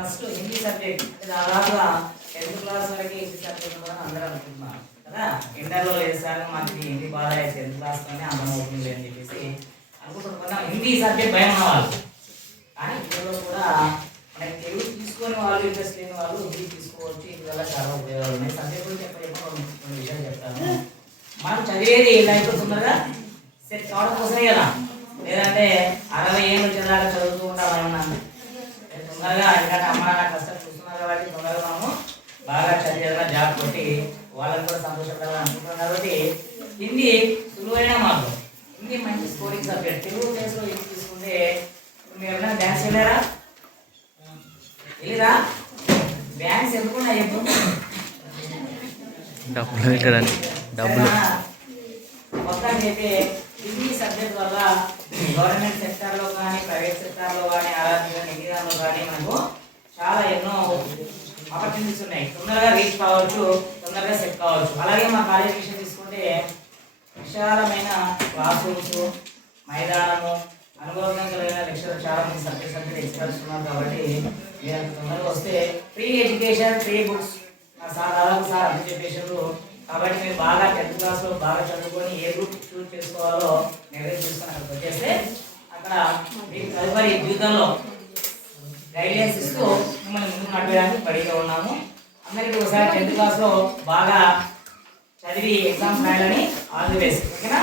First Hindi subject దాదాపుగా 10th class వరకు Hindi subject కూడా అందరూ అనుకుంటున్నారు కదా. ఇంటర్లో లేదు సార్ మనకి హిందీ బాగా 10th క్లాస్తోనే అర్థమవుతుంది అని చెప్పేసి అనుకుంటున్నాం. హిందీ సబ్జెక్ట్ భయం ఉన్నవాళ్ళు, కానీ ఇందులో కూడా మనకి తెలుగు తీసుకొని వాళ్ళు ఇంట్రెస్ట్ లేని వాళ్ళు హిందీ తీసుకోవచ్చు. ఇందువల్ల చాలా ఉపయోగాలు ఉన్నాయి. సబ్జెక్ట్ గురించి కొన్ని విషయాలు చెప్తాను. మనం చదివేది లైఫ్ తొందరగా సెట్ కావడం కోసమే కదా, లేదంటే 60 ఏళ్ళు వచ్చేదాకా చదువుతూ ఉంటామన్నా తొందరగా. ఎందుకంటే అమ్మ నాన్న కష్టం చూస్తున్నారు కాబట్టి తొందరగా మనము బాగా చదివేదా జాబ్ కొట్టి వాళ్ళని కూడా సంతోషపడాలని అనుకుంటున్నాం. కాబట్టి హిందీ సులువైన మార్గం. హిందీ మంచి స్కోరింగ్ సబ్జెక్ట్. తెలుగు క్లాస్లో హిందీ తీసుకుంటే మీరు ఎవరైనా డ్యాన్స్ వెళ్ళారా? వెళ్ళిరా? డ్యాన్స్ ఎందుకుండా చెప్పు. మొత్తానికి అయితే హిందీ సబ్జెక్ట్ వల్ల గవర్నమెంట్ సెక్టార్లో కానీ ప్రైవేట్ సెక్టార్లో కానీ అలాగే నిధిదారులో కానీ మనకు చాలా ఎన్నో ఆపర్చునిటీస్ ఉన్నాయి. తొందరగా రీచ్ కావచ్చు, తొందరగా సెట్ కావచ్చు. అలాగే మా కాలేజ్ విషయం తీసుకుంటే విశాలమైన క్లాస్ రూమ్స్, మైదానము, అనుభవం కలిగిన లెక్చరర్ చాలా మంది సబ్జెక్ట్ ఎక్స్పర్ట్స్ ఉన్నారు. కాబట్టి మీరు అంత తొందరగా వస్తే ఫ్రీ ఎడ్యుకేషన్, ఫ్రీ బుక్స్ దాదాపు సార్ అర్థం చెప్పేసారు. కాబట్టి మీరు బాగా 10th క్లాస్లో బాగా చదువుకొని ఏ గ్రూప్ చూస్ చేసుకోవాలో నిర్ణయం చేసుకొని అక్కడికి వచ్చేస్తే అక్కడ మీకు తదుపరి జీవితంలో గైడ్లైన్స్ ఇస్తూ మిమ్మల్ని ముందు నడవడానికి బడిగా ఉన్నాము. అందరికీ ఒకసారి 10th క్లాస్లో బాగా చదివి ఎగ్జామ్స్ రాయాలని ఆల్ ది బెస్ట్. ఓకేనా?